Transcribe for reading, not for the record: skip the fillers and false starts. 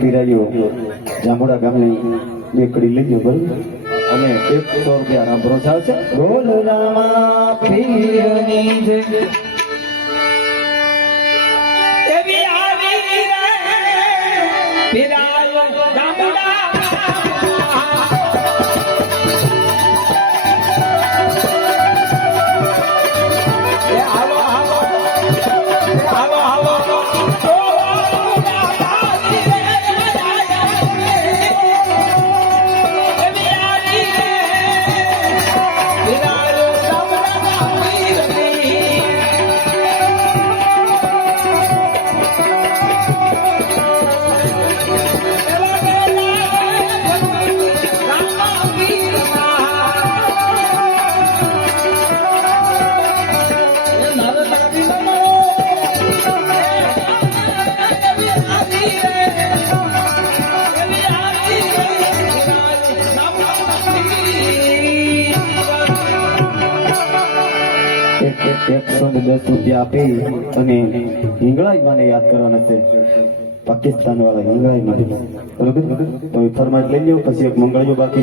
પીરાયો જાંબુડા ગામની બેકડી લઈ ગયો બરાબર અને 100 રૂપિયા રામ ભરોસા છે બોલ રામા પીરની જય એવી આવી પીરાયો જાંબુડા ₹110 આપી અને હિંગળાઈ માને યાદ કરવાના છે પાકિસ્તાન વાળા હિંગળાઈ માટે બરોબર તો ફરમાઈશ લઈ લો પછી એક મંગળિયો બાકી